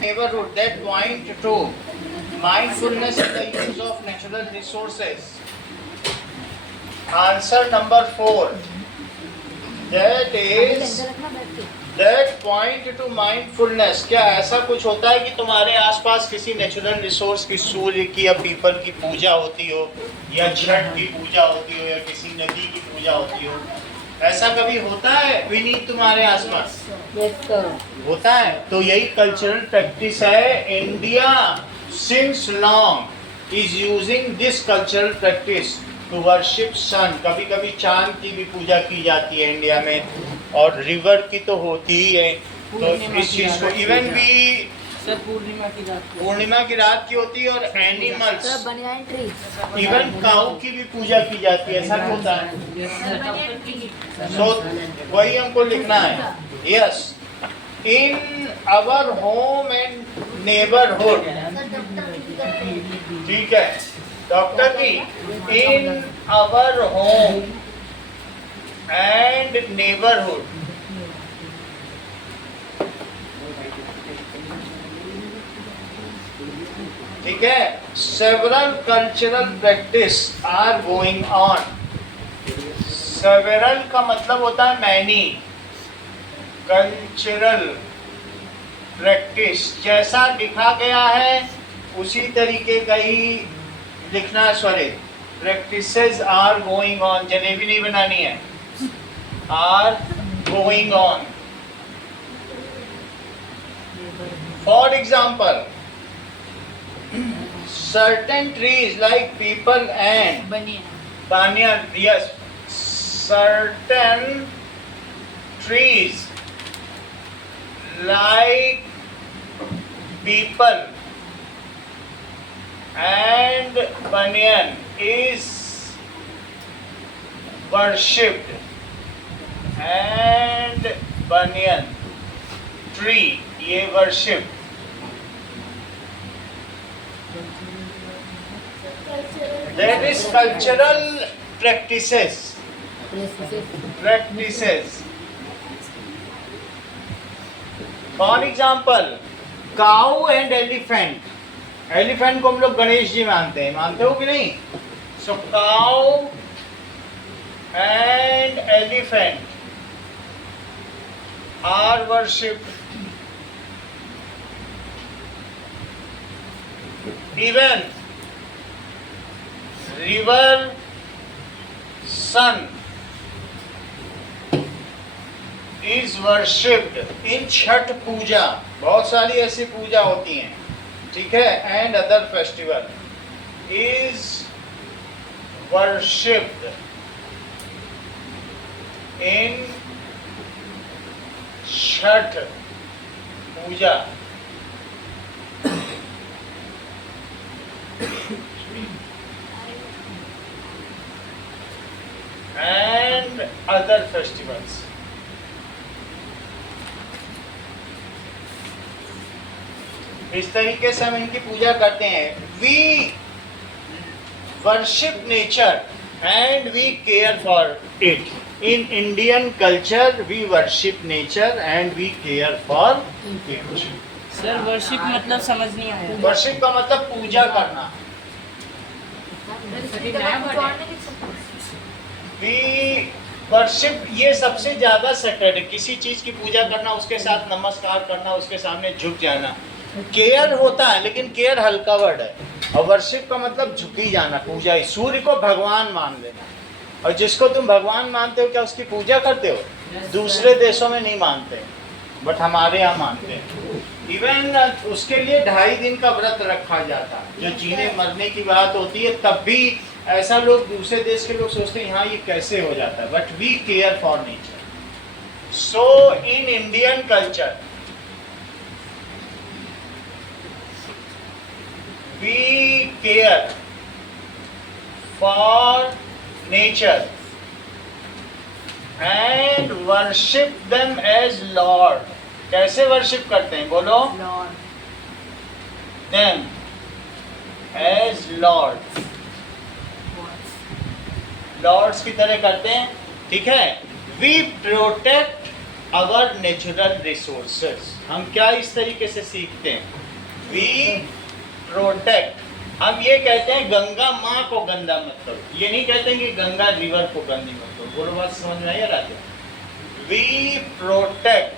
Neighborhood that point to mindfulness in the use of natural resources. Answer number 4. That point to mindfulness. क्या ऐसा कुछ होता है कि तुम्हारे आसपास किसी नेचुरल रिसोर्स की, सूर्य की या पीपल की पूजा होती हो, या छठ की पूजा होती हो, या किसी नदी की पूजा होती हो? ऐसा कभी होता है विनीत तुम्हारे आसपास? होता है। तो यही कल्चरल प्रैक्टिस है। India since long is using this cultural practice to worship sun. कभी कभी चांद की भी पूजा की जाती है इंडिया में, और रिवर की तो होती ही है। तो इस चीज को इवन भी पूर्णिमा की रात की होती है। और एनिमल्स, इवन काऊ की भी पूजा की जाती है। ऐसा होता है। सो वही हमको लिखना है। Yes, in our home and neighbourhood. ठीक है doctor ji, in our home and neighbourhood ठीक है, several cultural practice are going on. Several का मतलब होता है many. Cultural practice जैसा लिखा गया है उसी तरीके का ही लिखना। Sorry, practices are going on, jalebi नहीं बनानी है, are going on. For example, certain trees like people and banyan, yes, certain trees like people and banyan is worshipped, and banyan tree ये worship. That is cultural practices. For example, cow and elephant. Elephant को हम लोग गणेश जी मानते हैं, मानते हो कि नहीं? So cow and elephant are worshipped. Even river sun is worshipped in Chhath पूजा। बहुत सारी ऐसी पूजा होती हैं, ठीक है, and other festival is worshipped in Chhath Puja. and other festivals. इस तरीके से हम इनकी पूजा करते हैं। We worship nature and we care for it. In Indian culture, we worship nature and we care for it. Sir worship मतलब समझ नहीं आया। वर्शिप का मतलब पूजा करना। We वर्शिप ये सबसे ज्यादा सेक्रेड है। किसी चीज की पूजा करना, उसके साथ नमस्कार करना, उसके सामने झुक जाना। केयर होता है लेकिन केयर हल्का वर्ड है, और वर्शिप का मतलब झुकी जाना, पूजा ही। सूर्य को भगवान मान लेना, और जिसको तुम भगवान मानते हो क्या उसकी पूजा करते हो? दूसरे देशों में नहीं मानते, बट हमारे यहाँ मानते हैं। इवन उसके लिए 2.5 दिन का व्रत रखा जाता है। जो जीने मरने की बात होती है तब भी ऐसा लोग, दूसरे देश के लोग सोचते हैं यहाँ ये कैसे हो जाता है, but we care for nature. So in Indian culture we care for nature and worship them as lord. कैसे वर्शिप करते हैं बोलो? them as Lord, लॉर्ड्स की तरह करते हैं, ठीक है। We protect our natural resources, हम क्या इस तरीके से सीखते हैं, वी प्रोटेक्ट, हम ये कहते हैं गंगा माँ को गंदा मत करो, ये नहीं कहते हैं कि गंगा रिवर को गंदी मत करो, बोलो बात समझ में आई राजा। We protect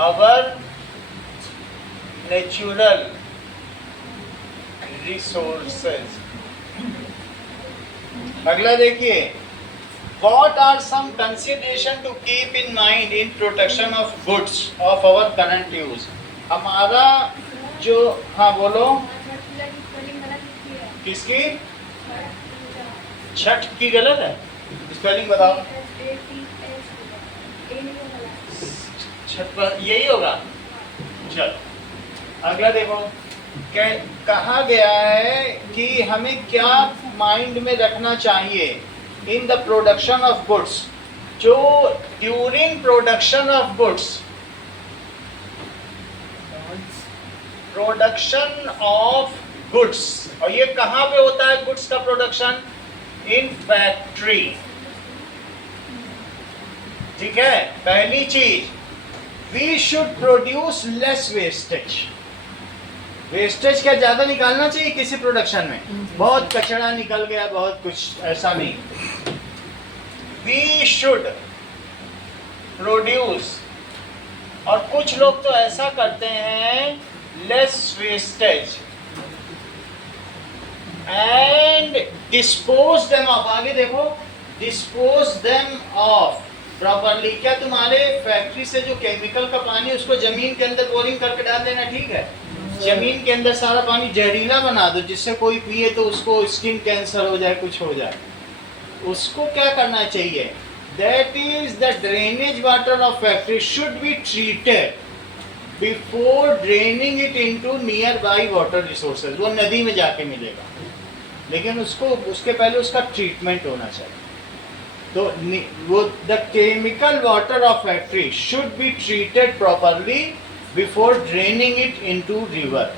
our natural resources. अगला देखिए, what are some consideration to keep in mind in protection of goods of our current use? हमारा जो, हाँ बोलो, किसकी, छठ की गलत है, स्पेलिंग बताओ, छठ पर यही होगा। चल अगला देखो, कहा गया है कि हमें क्या माइंड में रखना चाहिए in the production of goods, जो during production of goods, production of goods, और ये कहाँ पे होता है गुड्स का प्रोडक्शन, इन फैक्ट्री, ठीक है। पहली चीज, we should produce less wastage, wastage क्या ज़्यादा निकालना चाहिए किसी प्रोडक्शन में, बहुत कचरा निकल गया, बहुत कुछ, ऐसा नहीं। वी शुड प्रोड्यूस, और कुछ लोग तो ऐसा करते हैं, less wastage and dispose them of, आगे देखो, डिस्पोज देम ऑफ प्रॉपरली। क्या तुम्हारे फैक्ट्री से जो केमिकल का पानी उसको जमीन के अंदर बोरिंग करके डाल देना ठीक है, जमीन के अंदर सारा पानी जहरीला बना दो, जिससे कोई पिए तो उसको स्किन कैंसर हो जाए, कुछ हो जाए, उसको क्या करना चाहिए, that is the drainage water of factory should be treated before draining it into near by water resources. वो नदी में जाके मिलेगा, लेकिन उसको उसके पहले उसका ट्रीटमेंट होना चाहिए। तो वो the chemical water of factory should be treated properly before draining it into river.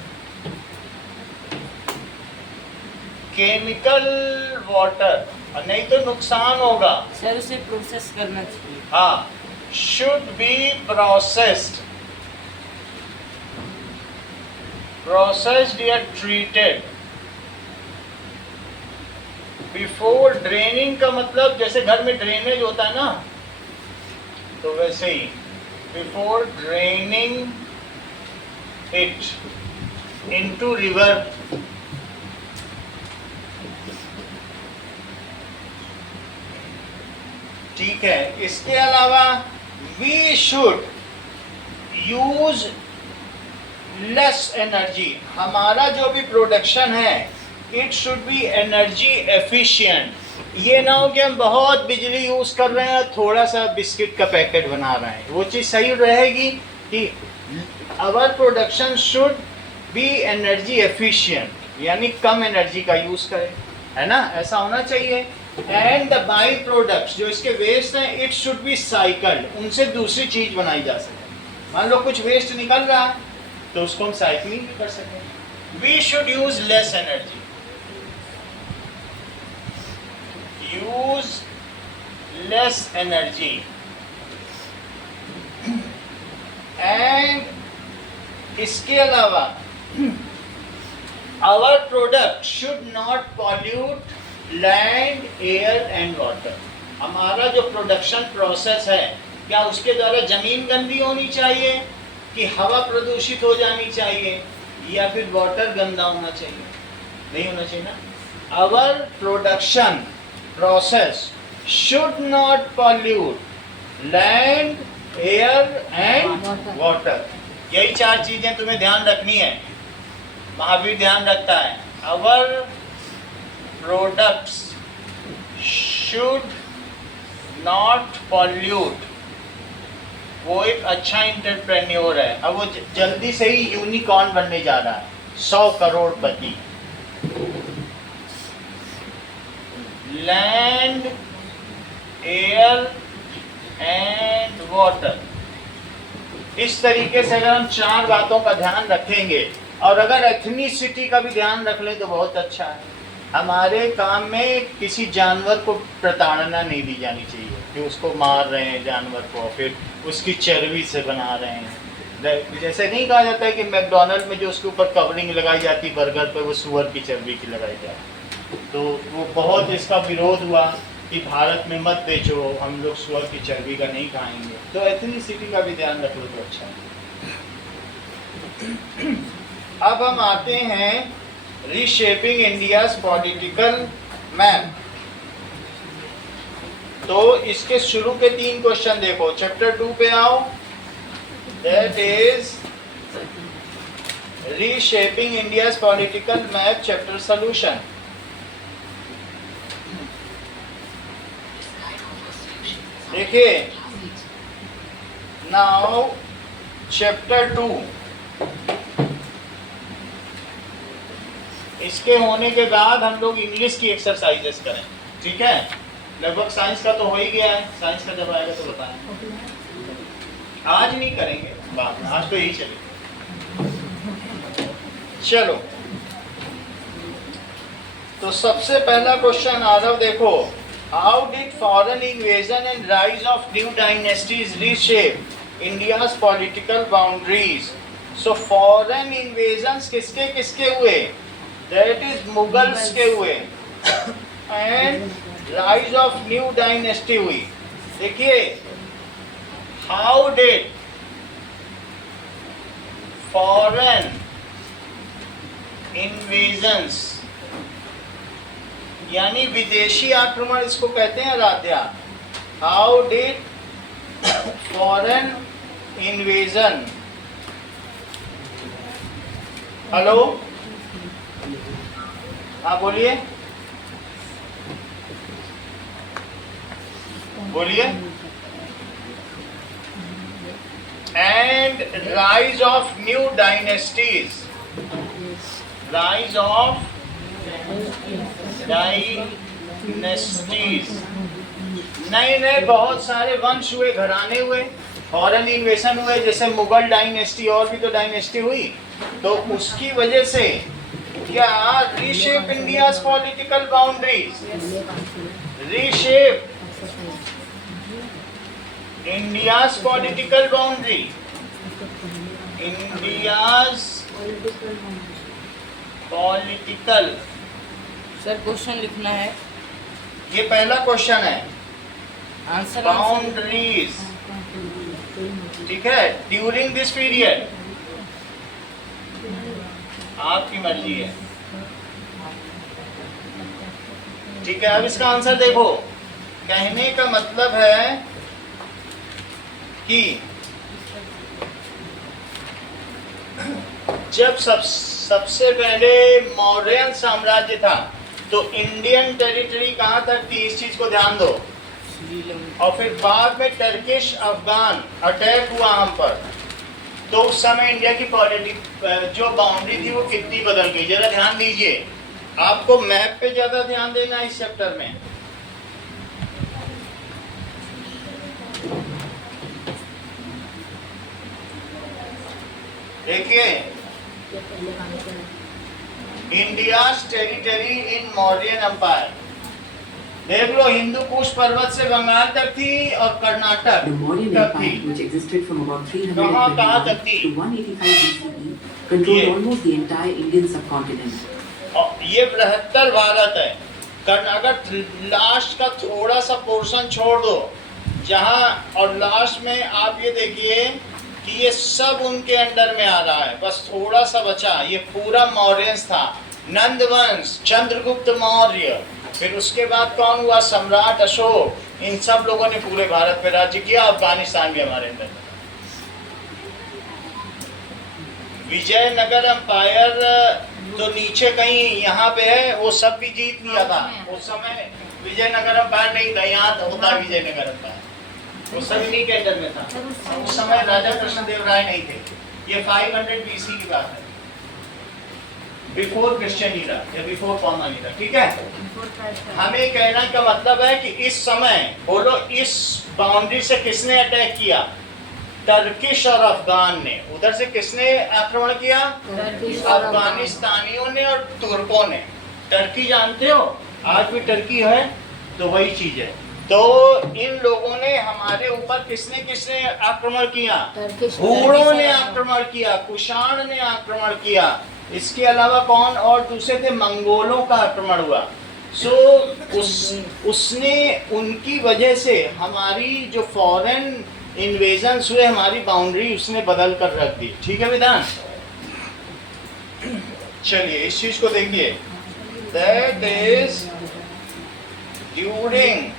Chemical water, नहीं तो नुकसान होगा सर, उसे प्रोसेस करना चाहिए। हाँ, शुड बी प्रोसेस्ड, प्रोसेस्ड या ट्रीटेड बिफोर ड्रेनिंग, का मतलब जैसे घर में ड्रेनेज होता है ना, तो वैसे ही before draining it into river. ठीक है, इसके अलावा we should use less energy, हमारा जो भी प्रोडक्शन है it should be energy efficient. ये ना हो कि हम बहुत बिजली यूज कर रहे हैं, थोड़ा सा बिस्किट का पैकेट बना रहे हैं, वो चीज़ सही रहेगी कि our production should be energy efficient, यानी कम एनर्जी का यूज करें, है ना, ऐसा होना चाहिए। एंड द बाई प्रोडक्ट्स, जो इसके वेस्ट हैं, इट शुड बी साइकल्ड, उनसे दूसरी चीज बनाई जा सके। मान लो कुछ वेस्ट निकल रहा है तो उसको हम साइकिलिंग भी कर सकें। We should use less energy, use less energy, and इसके अलावा our product should not pollute land, air and water. हमारा जो प्रोडक्शन प्रोसेस है, क्या उसके द्वारा जमीन गंदी होनी चाहिए कि हवा प्रदूषित हो जानी चाहिए या फिर वाटर गंदा होना चाहिए? नहीं होना चाहिए ना। Our production process should not pollute land, air and water. यही चार चीजें तुम्हें ध्यान रखनी है, महावीर ध्यान रखता है। Our products should not pollute. वो एक अच्छा एंटरप्रेन्योर है, अब वो जल्दी से ही यूनिकॉर्न बनने जा रहा है, 100 करोड़पति। लैंड, एयर एंड वाटर, इस तरीके से अगर हम 4 बातों का ध्यान रखेंगे और अगर एथनिसिटी का भी ध्यान रख लें तो बहुत अच्छा है। हमारे काम में किसी जानवर को प्रताड़ना नहीं दी जानी चाहिए कि उसको मार रहे हैं जानवर को, फिर उसकी चर्बी से बना रहे हैं। जैसे नहीं कहा जाता है कि मैकडोनल्ड में जो उसके ऊपर कवरिंग लगाई जाती बर्गर पर वो सुअर की चर्बी की लगाई जाए, तो वो बहुत इसका विरोध हुआ कि भारत में मत बेचो, हम लोग सुअर की चर्बी का नहीं खाएंगे। तो एथनिसिटी का भी ध्यान रख लो तो अच्छा है। अब हम आते हैं रीशेपिंग इंडियाज पॉलिटिकल मैप। तो इसके शुरू के 3 क्वेश्चन देखो, चैप्टर 2 पे आओ, that is reshaping India's political map chapter solution. देखिए नाउ चैप्टर 2, इसके होने के बाद हम लोग इंग्लिश की एक्सरसाइजेस करें, ठीक है। लगभग साइंस का तो हो ही गया है, साइंस का जब आएगा तो बताएं। आज नहीं करेंगे बाद में, आज तो यही चलेगा। चलो, तो सबसे पहला क्वेश्चन आरव देखो, how did foreign invasion and rise of new dynasties reshape India's political boundaries. So foreign invasions किसके किसके हुए? That is मुगल्स के हुए and rise of new dynasty हुई। देखिए, how did foreign invasions यानी विदेशी आक्रमण इसको कहते हैं Aaradhya. How did foreign invasion, hello हाँ बोलिए बोलिए। And rise of new dynasties, rise of dynasties, नए नए बहुत सारे वंश हुए, घराने हुए, फॉरेन इन्वेशन हुए, जैसे मुगल डायनेस्टी और भी तो डायनेस्टी हुई। तो उसकी वजह से क्या reshape India's political boundaries, reshape India's political boundary, India's political. Sir question लिखना है, ये पहला क्वेश्चन है, आंसर बाउंड्रीज, ठीक है, ड्यूरिंग दिस पीरियड। आपकी मर्जी है, ठीक है। अब इसका आंसर देखो, कहने का मतलब है कि जब सबसे पहले मौर्यन साम्राज्य था तो इंडियन टेरिटरी कहाँ तक थी, इस चीज को ध्यान दो। और फिर बाद में टर्किश अफगान अटैक हुआ हम पर, तो उस समय इंडिया की पॉलिटिक जो बाउंड्री थी वो कितनी बदल गई, जरा ध्यान दीजिए। आपको मैप पे ज्यादा ध्यान देना है इस चैप्टर में। देखिए, India's territory in Mauryan empire, देख लो, हिंदू कुश पर्वत से बंगाल तक थी और कर्नाटक तक थी। कहाँ तक थी? ये बृहत्तर भारत है। कर्नाटक लास्ट का थोड़ा सा पोर्शन छोड़ दो जहाँ, और लास्ट में आप ये देखिए कि ये सब उनके अंडर में आ रहा है, बस थोड़ा सा बचा। ये पूरा मौर्यंस था, नंदवंश, चंद्रगुप्त मौर्य, फिर उसके बाद कौन हुआ, सम्राट अशोक। इन सब लोगों ने पूरे भारत पे राज्य किया। अफगानिस्तान भी हमारे अंदर में। विजयनगर एम्पायर तो नीचे कहीं यहाँ पे है, वो सब भी जीत लिया था। उस समय विजयनगर एम्पायर नहीं था, यहाँ होता विजयनगर एम्पायर, वो सब इन्हीं के अंडर में था। उस समय राजा कृष्णदेव राय नहीं थे। ये 500 BC की बात है, बिफोर क्रिश्चियन ईरा या बिफोर कॉमन ईरा, ठीक है। हमें कहना का मतलब है कि इस समय बोलो, इस बाउंड्री से किसने अटैक किया? टर्किश और अफगान ने। उधर से किसने आक्रमण किया? अफगानिस्तानियों ने और तुर्कों ने। टर्की जानते हो, आज भी टर्की है, तो वही चीज है। तो इन लोगों ने हमारे ऊपर किसने किसने आक्रमण किया? हूणों ने आक्रमण किया, कुषाण ने आक्रमण किया। इसके अलावा कौन और दूसरे थे? मंगोलों का आक्रमण हुआ। उसने उनकी वजह से हमारी जो फॉरेन इन्वेजन्स हुए, हमारी बाउंड्री उसने बदल कर रख दी। ठीक है विधान? चलिए इस चीज को देखिए। That is during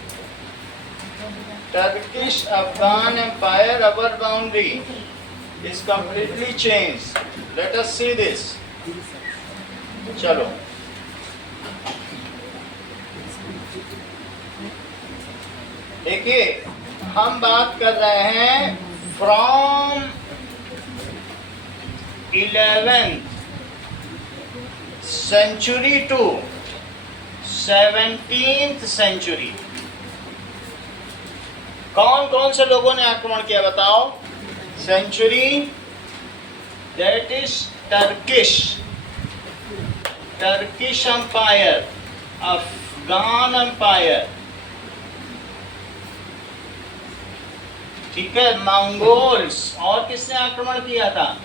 Turkish Afghan Empire, our boundary is completely changed. Let us see this. चलो देखिए, हम बात कर रहे हैं from 11th century to 17th century। कौन कौन से लोगों ने आक्रमण किया बताओ? Century, that is Turkish empire, Afghan empire, ठीक है, मंगोल्स। और किसने आक्रमण किया था?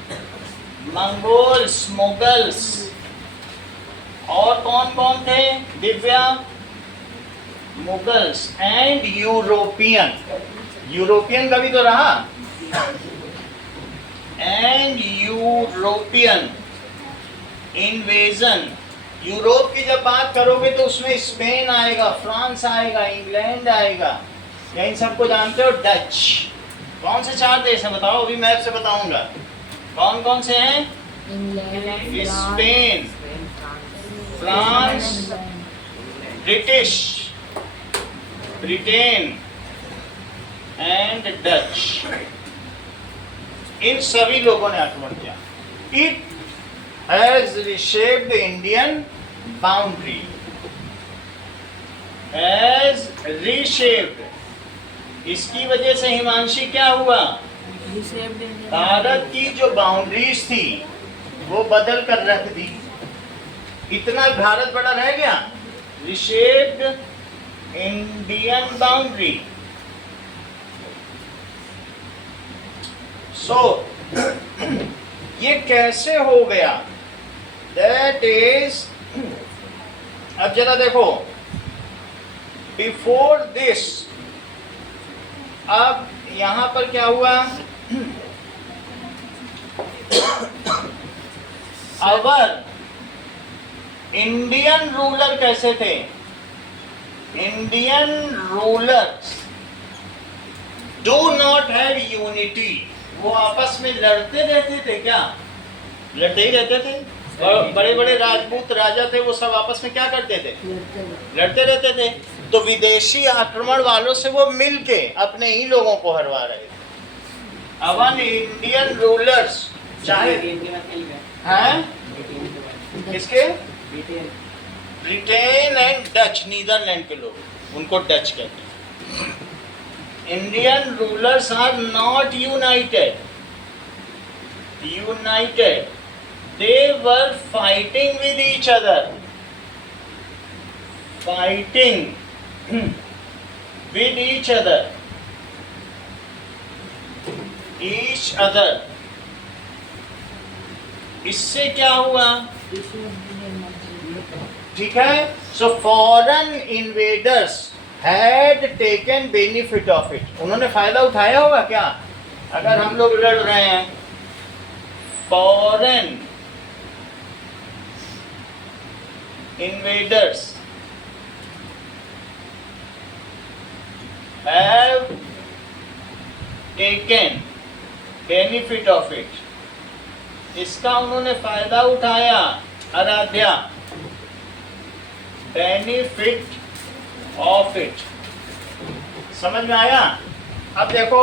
मंगोल्स, मुगल्स। और कौन कौन थे Divya? Mughals and European. European का भी तो रहा। And European invasion. यूरोप की जब बात करोगे तो उसमें स्पेन आएगा, फ्रांस आएगा, इंग्लैंड आएगा। या इन सबको जानते हो? डच। कौन से 4 देश हैं बताओ? अभी मैप से बताऊंगा कौन कौन से हैं। Spain, France, British, Britain and Dutch. इन सभी लोगों ने आक्रमण किया। It has reshaped Indian boundary, has reshaped. इसकी वजह से हिमांशी क्या हुआ? भारत की जो बाउंड्रीज थी वो बदल कर रख दी। इतना भारत बड़ा रह गया। रिशेप्ड इंडियन बाउंड्री। सो ये कैसे हो गया? दैट इज, अब जरा देखो, बिफोर दिस, अब यहां पर क्या हुआ? अवर इंडियन रूलर कैसे थे? Indian rulers do not have unity. वो आपस में लड़ते रहते थे। क्या लड़ते ही रहते थे? बड़े बड़े राजपूत राजा थे, वो सब आपस में क्या करते थे? लड़ते रहते थे। तो विदेशी आक्रमण वालों से वो मिलके अपने ही लोगों को हरवा रहे थे। अवन इंडियन रूलर्स, चाहे हैं किसके? ब्रिटेन एंड डच, नीदरलैंड के लोग, उनको डच कहते हैं। Indian rulers are not united. They were fighting with each other, with each other। इससे क्या हुआ? ठीक है। So foreign invaders had taken benefit of it. उन्होंने फायदा उठाया होगा क्या? अगर हम लोग लड़ रहे हैं, foreign invaders have taken benefit of it। इसका उन्होंने फायदा उठाया। Aaradhya, benefit of it. समझ में आया? अब देखो,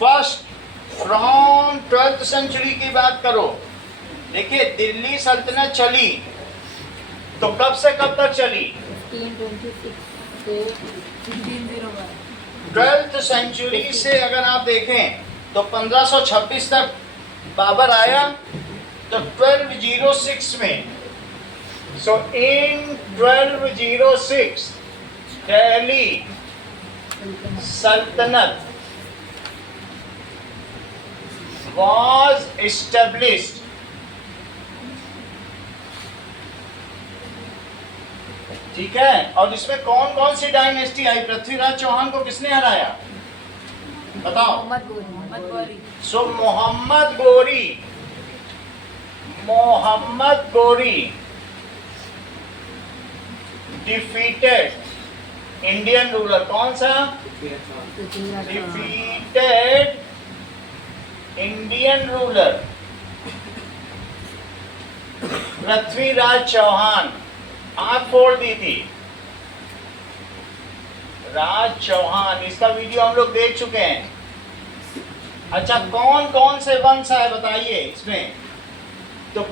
फर्स्ट फ्रॉम 12th सेंचुरी की बात करो। देखिए, दिल्ली सल्तनत चली तो कब से कब तक चली? 12th सेंचुरी से अगर आप देखें तो 1526 तक बाबर आया, तो 1206 में, सो इन 1206 दिल्ली सल्तनत was established. ठीक है, और इसमें कौन कौन सी डायनेस्टी आई? पृथ्वीराज चौहान को किसने हराया बताओ? Mohammad Ghori. So Mohammad Ghori defeated Indian ruler. कौन सा? Defeated Indian ruler Prithviraj Chauhan. आंख फोड़ दी थी राज चौहान, इसका वीडियो हम लोग देख चुके हैं। अच्छा, कौन कौन से वंश है बताइए इसमें? तो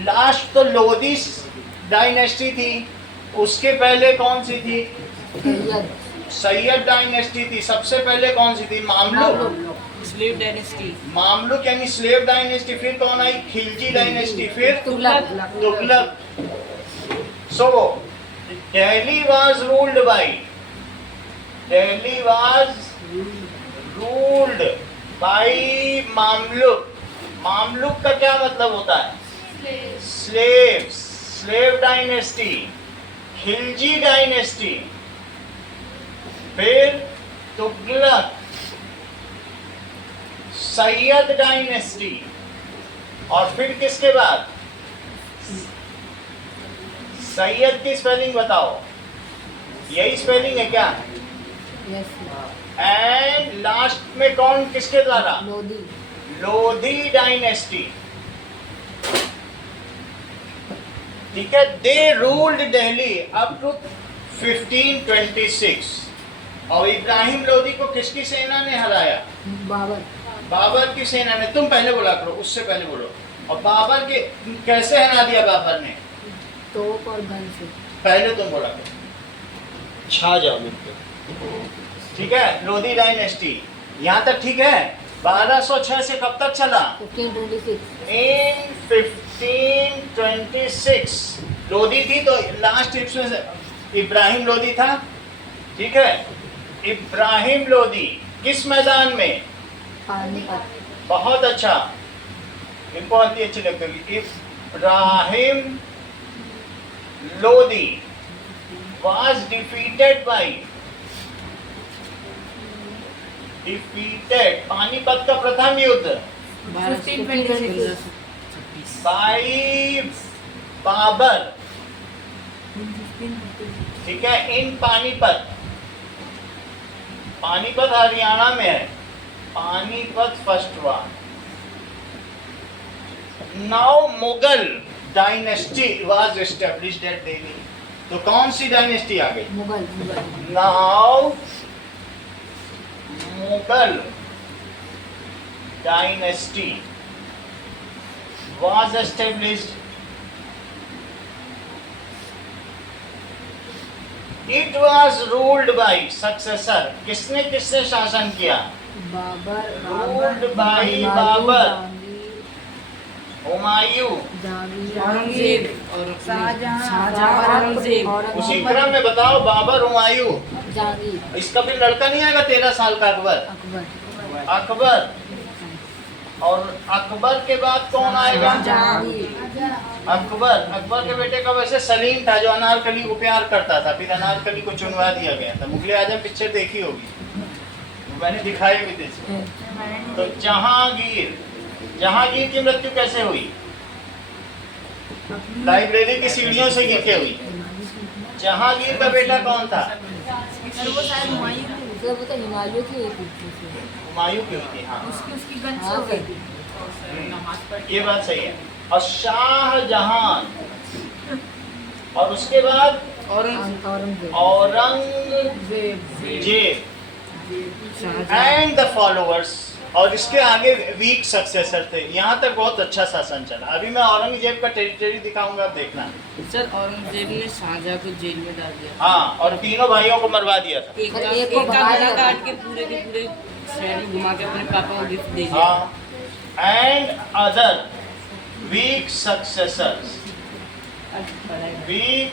लास्ट तो लोधी डायनेस्टी थी, उसके पहले कौन सी थी? सैयद डायनेस्टी थी। सबसे पहले कौन सी थी? मामलुक। Slave dynasty. मामलुक यानी स्लेव डायनेस्टी। फिर कौन आई? खिलजी डायनेस्टी। फिर Tughlaq. So Delhi was ruled by Mamluk. Mamluk का क्या मतलब होता है? Slave dynasty. खिलजी डायनेस्टी, फिर तुगलक, सैयद डायनेस्टी, और फिर किसके बाद? सैयद की स्पेलिंग बताओ। यही स्पेलिंग है क्या? एंड लास्ट में कौन किसके द्वारा? लोधी डायनेस्टी। ठीक है, they ruled Delhi up to 1526। और इब्राहिम लोधी को किसकी सेना ने हराया? बाबर की सेना ने। तुम पहले बोला करो, उससे पहले बोलो। और बाबर के कैसे हरा दिया बाबर ने? तोप और गन से। पहले तुम बोला करो, छा जाओ बिल्कुल। ठीक है, लोधी डायनेस्टी यहाँ तक ठीक है। 1206 से कब तक चला? 1526। इन 1526 लोधी थी, तो लास्ट इसमें से इब्राहिम लोधी था। ठीक है, इब्राहिम लोधी किस मैदान में? पानीपत। बहुत अच्छा, इनको आती अच्छी लगती। इब्राहिम लोधी was defeated पानीपत का प्रथम युद्ध 1526। बाई बाबर। ठीक है, इन पानीपत हरियाणा में है। Panipat first one. Now Mughal dynasty was established at Delhi. तो कौन सी डायनेस्टी आ गई? Mughal. Now Mughal dynasty was established. It was ruled by successor. किसने शासन किया? बाबर। Ruled by बाबर, हुमायूं, औरंगजेब और औरंगजेब। उसी क्रम में बताओ, बाबर, हुमायूं, जहांगीर। इसका भी लड़का नहीं आएगा 13 साल का? अकबर। और अकबर के बाद कौन आएगा? अकबर के बेटे का वैसे सलीम था, जो अनारकली को प्यार करता था, फिर अनारकली को चुनवा दिया गया था। मुगले आजम पिक्चर देखी होगी, मैंने दिखाई भी थी। तो जहांगीर की मृत्यु कैसे हुई? लाइब्रेरी की सीढ़ियों से गिर के हुई। जहांगीर का बेटा कौन था? हिमालय की हुमायूं की हुई थी। हाँ, उसकी गन से हो गई थी। ये बात सही है। और शाहजहां, और उसके बाद औरंगजेब एंड द फॉलोअर्स और इसके आगे वीक सक्सेसर थे। यहाँ तक बहुत अच्छा शासन चला। अभी मैं औरंगजेब का टेरिटरी दिखाऊंगा, देखना। सर औरंगजेब ने शाहजहां को जेल में डाल दिया। हाँ, और तीनों भाइयों को मरवा दिया था। एक और का एक को एक का भगाया गला था। काट के पूरे शहर में घुमा के अपने पापा को गिफ्ट दे दिया। हाँ, and other weak successors, weak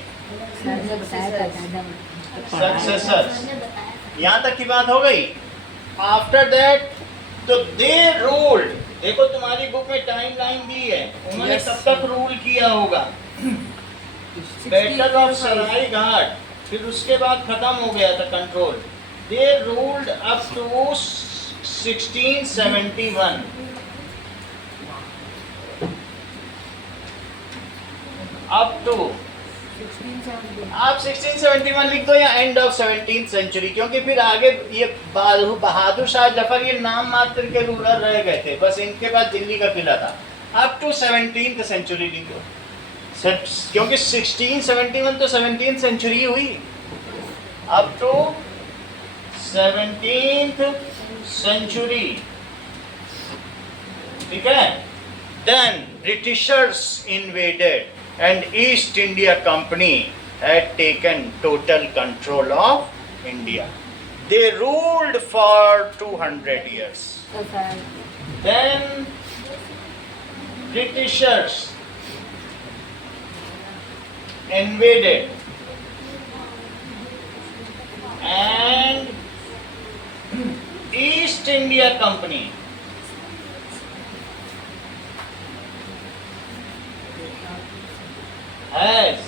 sir ने बताया था दादा। सक्सेसर्स। यहाँ तक की बात हो गई। आफ्टर दैट तो दे रूल्ड, देखो तुम्हारी बुक में टाइम लाइन दी है, उन्होंने Yes. कब तक रूल किया होगा। बैटल ऑफ सराय घाट, फिर उसके बाद खत्म हो गया था कंट्रोल। They ruled up to 1671, up to, आप 1671 लिख दो या एंड ऑफ 17th सेंचुरी, क्योंकि फिर आगे ये बहादुर शाह जफर ये नाम मात्र के रूलर रह गए थे, बस इनके पास दिल्ली का किला था। अप टू 17th सेंचुरी लिख दो, क्योंकि 1671 तो 17th सेंचुरी हुई। अप टू 17th सेंचुरी, ठीक है। Then Britishers invaded and East India Company had taken total control of India. They ruled for 200 years. Then Britishers invaded and East India Company had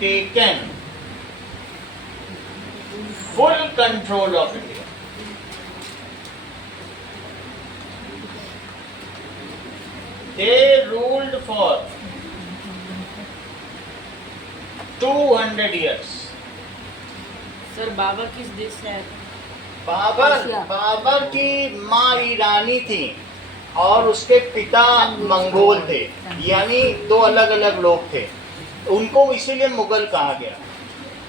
taken full control of India. They ruled for 200 years. Sir Babur किस देश से आए थे? बाबर की माँ ईरानी थी और उसके पिता मंगोल थे, यानी दो अलग अलग लोग थे। उनको इसीलिए मुगल कहा गया।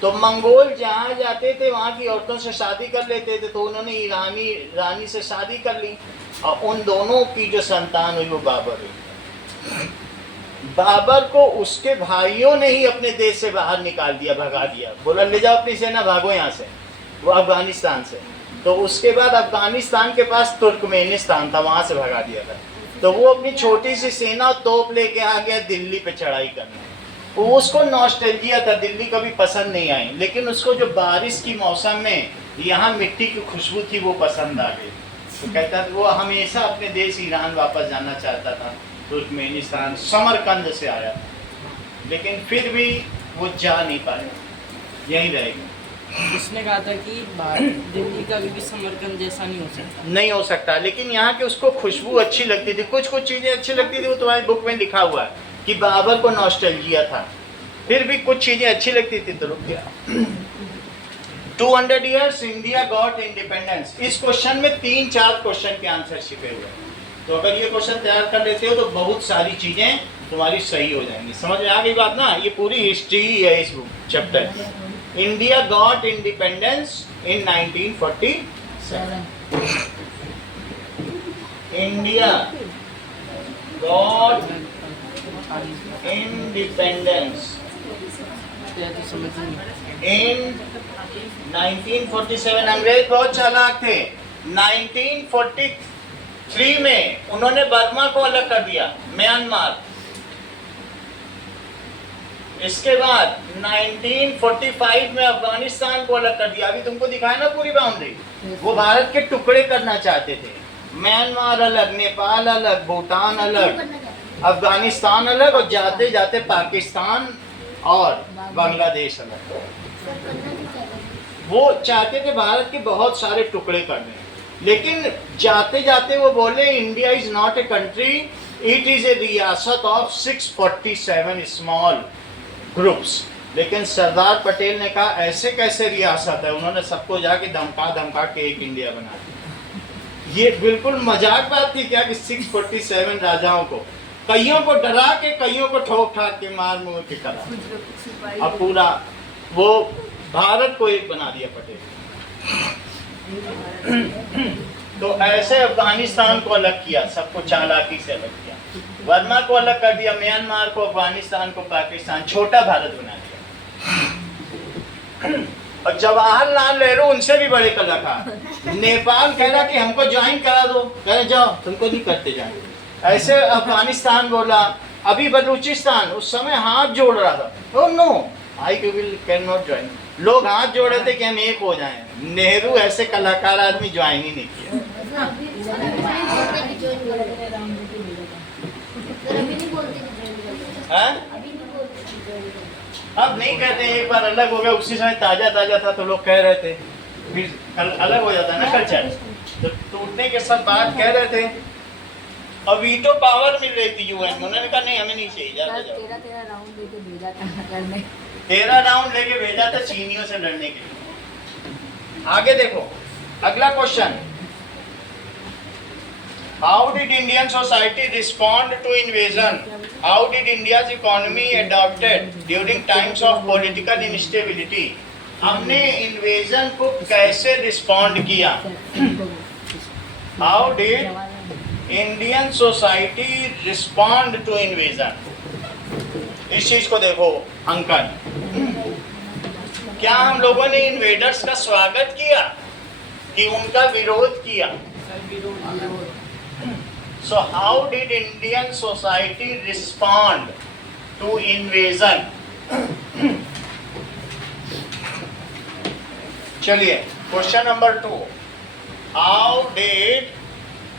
तो मंगोल जहाँ जाते थे वहाँ की औरतों से शादी कर लेते थे, तो उन्होंने ईरानी रानी से शादी कर ली और उन दोनों की जो संतान हुई वो बाबर हुई। बाबर को उसके भाइयों ने ही अपने देश से बाहर निकाल दिया, भगा दिया, बोला ले जाओ अपनी सेना, भागो यहाँ से, वो अफगानिस्तान से। तो उसके बाद अफगानिस्तान के पास तुर्कमेनिस्तान था, वहाँ से भगा दिया था। तो वो अपनी छोटी सी सेना तोप लेके आ गया दिल्ली पे चढ़ाई करने। उसको नॉस्टैल्जिया था, दिल्ली कभी पसंद नहीं आई, लेकिन उसको जो बारिश की मौसम में यहाँ मिट्टी की खुशबू थी वो पसंद आ गई। तो कहता था वो हमेशा अपने देश ईरान वापस जाना चाहता था, तुर्कमेनिस्तान समरकंद से आया, लेकिन फिर भी वो जा नहीं पाया, यहीं रहेगा। उसने कहा था कि दिल्ली का भी समरकंद जैसा नहीं हो सकता। नहीं हो सकता, लेकिन यहाँ की उसको खुशबू अच्छी लगती थी, कुछ कुछ चीज़ें अच्छी लगती थी। वो तुम्हारी बुक में लिखा हुआ है कि बाबर को नॉस्टैल्जिया था, फिर भी कुछ चीज़ें अच्छी लगती थी तो रुक गया। 200 years इंडिया गॉट इंडिपेंडेंस। इस क्वेश्चन में 3-4 क्वेश्चन के आंसर छिपे हुए हैं, तो अगर ये क्वेश्चन तैयार कर लेते हो तो बहुत सारी चीज़ें तुम्हारी सही हो जाएंगी। समझ में आ गई बात ना? ये पूरी हिस्ट्री है इस book chapter. India got independence in 1947। India got independence तो समझ नहीं। इन 1947। अंग्रेज बहुत चालाक थे। 1943 में उन्होंने बर्मा को अलग कर दिया, म्यांमार। इसके बाद 1945 में अफगानिस्तान को अलग कर दिया। अभी तुमको दिखाया ना पूरी बाउंड्री, वो भारत के टुकड़े करना चाहते थे। म्यांमार अलग, नेपाल अलग, भूटान अलग, अफगानिस्तान अलग, और जाते जाते पाकिस्तान और बांग्लादेश अलग। वो चाहते थे भारत के बहुत सारे टुकड़े करने, लेकिन जाते जाते वो बोले India is not a country, it is a रियासत ऑफ 647 स्मॉल ग्रुप्स। लेकिन सरदार पटेल ने कहा ऐसे कैसे रियासत है, उन्होंने सबको जाके धमका धमका के एक इंडिया बना दिया। ये बिल्कुल मजाक बात थी क्या कि 647 राजाओं को, कईयों को डरा के, कईयों को ठोक ठाक के, मार मुँह के करा, अब पूरा वो भारत को एक बना दिया पटेल। तो ऐसे अफगानिस्तान को अलग किया, सबको चालाकी से अलग किया। वर्मा को अलग कर दिया, म्यांमार को, अफगानिस्तान को, पाकिस्तान, छोटा भारत बना दिया। और जवाहरलाल नेहरू उनसे भी बड़े कलाकार। नेपाल कह रहा कि हमको ज्वाइन करा दो, कह रहे जाओ, तुमको नहीं करते ज्वाइन। ऐसे अफगानिस्तान बोला, अभी बलूचिस्तान उस समय हाथ जोड़ रहा था, oh no I will can not join. लोग हाथ जोड़ रहे थे कि हम एक हो जाएं। नेहरू ऐसे कलाकार आदमी ज्वाइन ही नहीं किया। हाँ? अब नहीं कहते, एक बार अलग हो गया, उसी समय ताजा ताजा था तो लोग कह रहे थे, फिर अलग हो जाता है ना कल्चर, तो टूटने के सब बात कह रहे थे। और वीटो पावर मिल रही थी यूएन में, उन्होंने कहा नहीं हमें नहीं चाहिए, जाते जाओ। 13 राउंड लेके भेजा था लड़ने। 13 राउंड लेके भेजा था चीनियों से लड़ने के लिए। आगे देखो अगला question, how did Indian society respond to invasion? How did India's economy adopted during times of political instability? हमने इन्वेजन को कैसे रिस्पॉन्ड किया? How did Indian society respond to invasion? इस चीज को देखो अंकन, क्या हम लोगों ने इन्वेडर्स का स्वागत किया कि उनका विरोध किया? So how did Indian society respond to invasion? चलिए question number 2, how did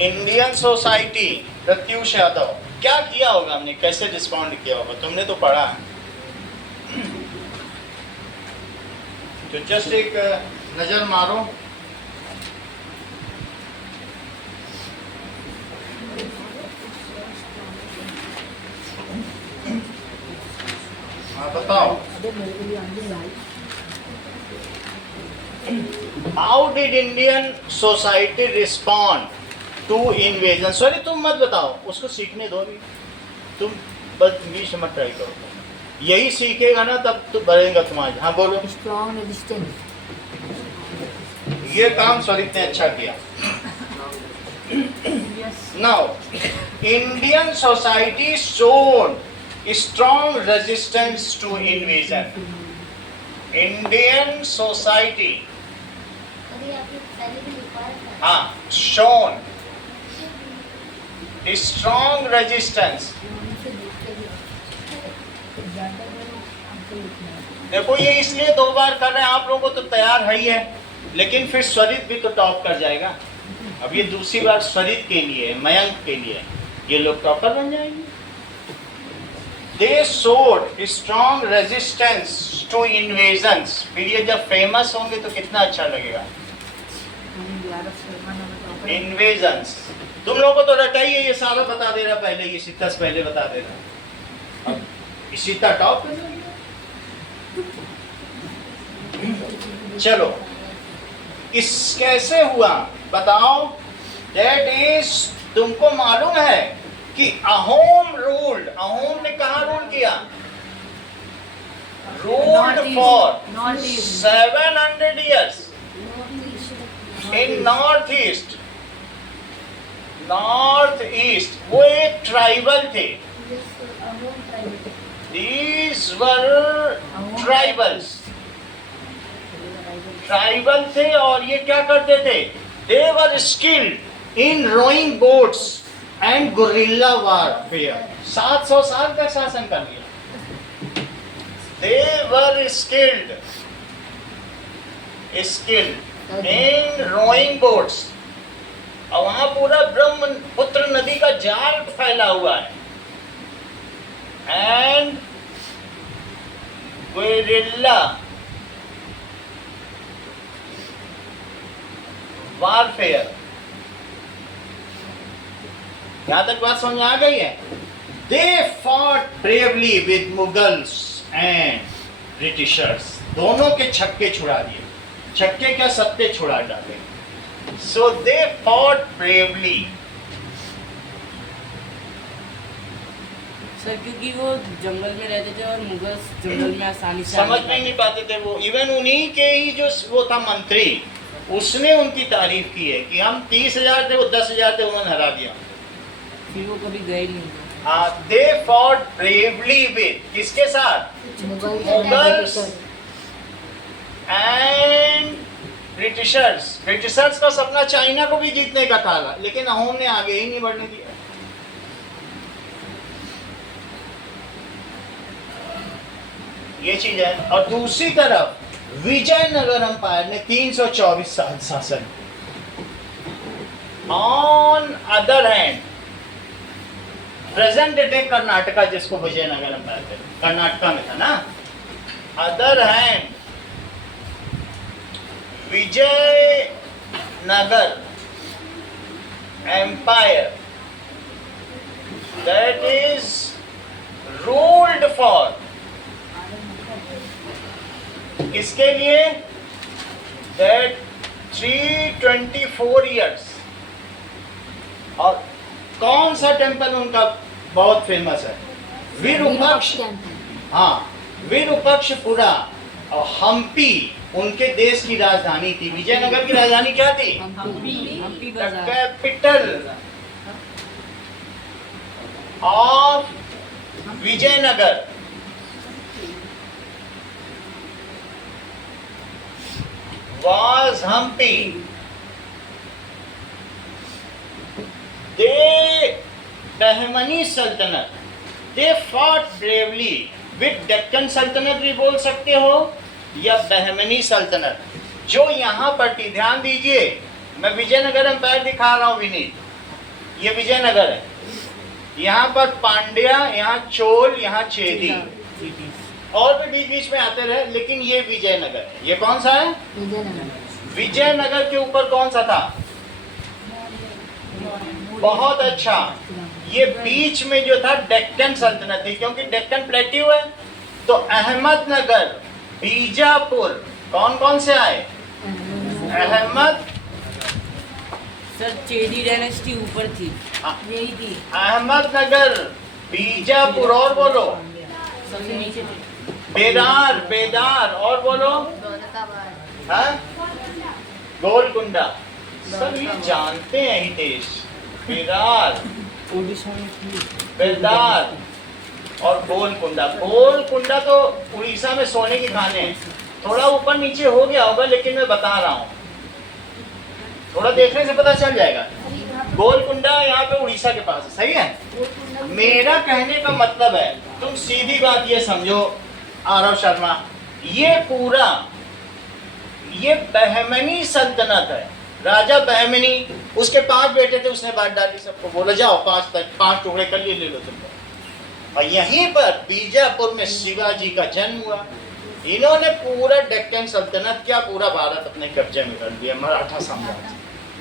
Indian society, Pratyush Yadav, क्या किया होगा हमने, कैसे रिस्पॉन्ड किया होगा? तुमने तो पढ़ा है, तो जस्ट एक नजर मारो। हाँ बताओ, how did Indian society respond to invasion? Sorry तुम मत बताओ, उसको सीखने दो भी, तुम बस इंग्लिश मत ट्राई करो, यही सीखेगा ना तब तो बढ़ेगा तुम्हारा। हाँ बोलो। Strong resistance. ये काम स्वरित ने अच्छा किया। Now Indian society showed strong resistance to invasion. Indian society, हाँ, शोन स्ट्रॉन्ग रेजिस्टेंस। देखो ये इसलिए 2 बार कर रहे हैं, आप लोगों को तो तैयार है ही है, लेकिन फिर स्वरित भी तो टॉप कर जाएगा। अब ये दूसरी बार स्वरित के लिए, मयंक के लिए, ये लोग टॉपर बन जाएंगे। They showed strong resistance to invasions। फिर ये जब फेमस होंगे तो कितना अच्छा लगेगा। Invasions, तुम लोगों को तो रटा ही है, ये सारा बता दे रहा पहले, ये सीता से पहले बता दे रहा। अब सीता टॉप कर जाएगा। चलो इस कैसे हुआ बताओ? That is, तुमको मालूम है कि अहोम रूल्ड, अहोम ने कहाँ रूल किया? Ruled for 700 years in north east. North east वो एक ट्राइबल थे, these were tribals, ट्राइबल थे। और ये क्या करते थे? They were skilled in rowing boats and guerrilla warfare। 700 साल तक शासन कर लिया। They were skilled in rowing boats। और वहां पूरा ब्रह्मपुत्र नदी का जाल फैला हुआ है। And guerrilla warfare। यहां तक बात समझ आ गई है? They fought bravely with Mughals and Britishers। दोनों के छक्के छुड़ा दिए, छक्के क्या सत्ते छुड़ा डाले। So they fought bravely। Sir क्योंकि वो जंगल में रहते थे और मुगल जंगल में आसानी से समझ में नहीं पाते थे वो। इवन उन्हीं के ही जो वो था मंत्री, उसने उनकी तारीफ की है कि हम 30,000 थे, वो 10,000 थे, उन्होंने हरा दिया। फिर वो कभी गए नहीं। दे फॉट ब्रेवली विद किसके साथ? Mughals and Britishers. ब्रिटिशर्स का सपना चाइना को भी जीतने का था, लेकिन अहोम ने आगे ही नहीं बढ़ने दिया। ये चीज है। और दूसरी तरफ विजयनगर अंपायर ने 324 साल शासन। On other hand present day Karnataka, जिसको विजयनगर अंपायर थे, कर्नाटका में था ना। Other hand Vijayanagar empire that is ruled for किसके लिए? that 324 years। और कौन सा टेम्पल उनका बहुत फेमस है? विरूपाक्ष। हाँ, विरूपाक्षपुरा और हम्पी उनके देश की राजधानी थी। विजयनगर की राजधानी क्या थी? हम्पी बाजार। Capital of Vijayanagar was Hampi। Bahmani सल्तनत, they fought bravely with Deccan सल्तनत भी बोल सकते हो या बहमनी सल्तनत, जो यहाँ पर थी। ध्यान दीजिए, मैं विजयनगर एम्पायर दिखा रहा हूँ विनीत। ये विजयनगर है, यहाँ पर पांड्या, यहाँ चोल, यहाँ चेदी, और भी बीच बीच में आते रहे, लेकिन ये विजयनगर है। ये कौन सा है? विजयनगर के ऊपर कौन सा था? बहुत अच्छा, ये बीच में जो था डेक्कन सल्तनत थी, क्योंकि डेक्कन प्लेट्यू है। तो अहमदनगर, बीजापुर, कौन कौन से आए? अहमद, सर चेदी डायनेस्टी ऊपर थी, यही थी। अहमदनगर, बीजापुर, और बोलो। सबसे नीचे थे। बेदार, बेदार, और बोलो। हाँ? गोलकुंडा। सब ये जानते हैं हितेश। बेदार, ओडिशा में थी। बेदार और गोलकुंडा। गोलकुंडा तो उड़ीसा में सोने की खाने हैं। थोड़ा ऊपर नीचे हो गया होगा, लेकिन मैं बता रहा हूँ, थोड़ा देखने से पता चल जाएगा। गोलकुंडा यहाँ पे उड़ीसा के पास है, सही है। मेरा कहने का मतलब है, तुम सीधी बात ये समझो आरव शर्मा, ये पूरा ये बहमनी सल्तनत है। राजा बहमनी, उसके 5 बेटे थे, उसने बात डाली सबको, बोला जाओ 5 टुकड़े कर लिए, ले लो तुमको। और यहीं पर बीजापुर में शिवाजी का जन्म हुआ। इन्होंने पूरा डेक्कन सल्तनत क्या, पूरा भारत अपने कब्जे में कर लिया, मराठा साम्राज्य।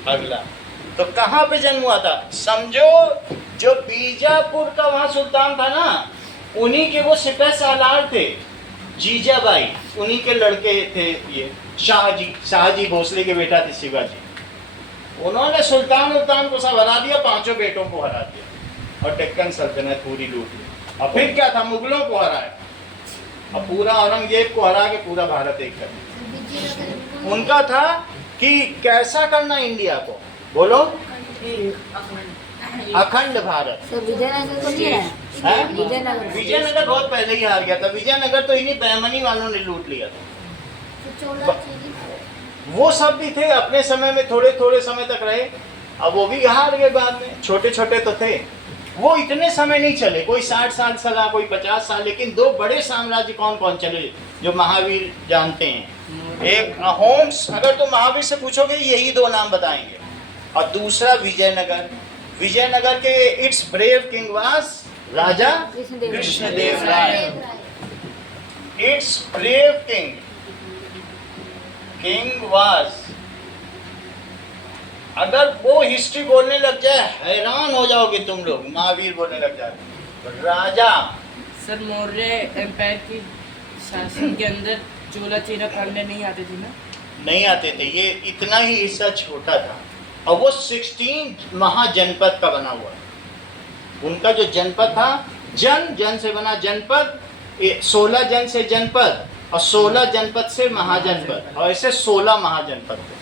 अगला तो कहाँ पे जन्म हुआ था? समझो, जो बीजापुर का वहाँ सुल्तान था ना, उन्हीं के वो सिपह सालार थे, जीजाबाई, उन्हीं के लड़के थे ये शाहजी भोसले के बेटा थे शिवाजी। उन्होंने सुल्तान को सब हरा दिया, 5 बेटों को हरा दिया, और डेक्कन सल्तनत पूरी लूट ली। और फिर क्या था? मुगलों को हराया, और पूरा औरंगजेब को हरा के पूरा भारत एक कर दिया। उनका था कि कैसा करना इंडिया को, बोलो, अखंड भारत। विजयनगर को नहीं है? विजयनगर बहुत पहले ही हार गया था। विजयनगर तो इन्हीं बहमनी वालों ने लूट लिया था। वो सब भी थे अपने समय में, थोड़े थोड़े समय तक रहे, अब वो भी हार गए बाद में। छोटे छोटे तो थे वो, इतने समय नहीं चले, कोई 60 साल चला, कोई 50 साल। लेकिन 2 बड़े साम्राज्य कौन कौन चले, जो महावीर जानते हैं? एक अहोम्स, अगर तो महावीर से पूछोगे यही 2 नाम बताएंगे, और दूसरा विजयनगर। विजयनगर के it's brave king was Raja Krishnadeva Raya. It's brave king was, अगर वो हिस्ट्री बोलने लग जाए हैरान हो जाओगे तुम लोग। महावीर बोलने लग जाए राजा। सर मौर्य एम्पायर के शासन के अंदर चोला चेरा पांड्या नहीं आते थे ना? नहीं आते थे, ये इतना ही हिस्सा छोटा था, और वो 16 महाजनपद का बना हुआ। उनका जो जनपद था, जन से बना जनपद, 16 जन से जनपद, और 16 जनपद से महाजनपद, और ऐसे 16 महाजनपद थे।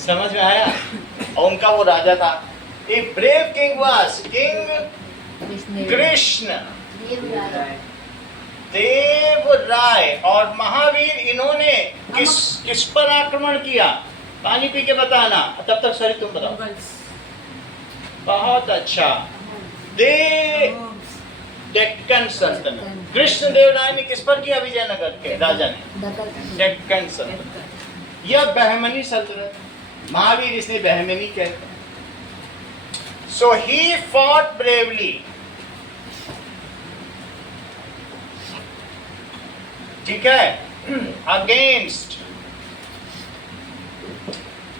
समझ में आया? और उनका वो राजा था। A brave king was king Krishna Dev Rai. और महावीर इन्होंने किस पर आक्रमण किया? पानी पी के बताना, तब तक सॉरी तुम बताओ। मुगल्स। बहुत अच्छा। दे डेक्कन सल्तनत। कृष्ण देव राय ने किस पर किया? विजयनगर के राजा ने डेक्कन सल्तनत। यह बहमनी सल्तनत, महावीर इसने बहमनी कहते। सो ही फॉट ब्रेवली, ठीक है, अगेंस्ट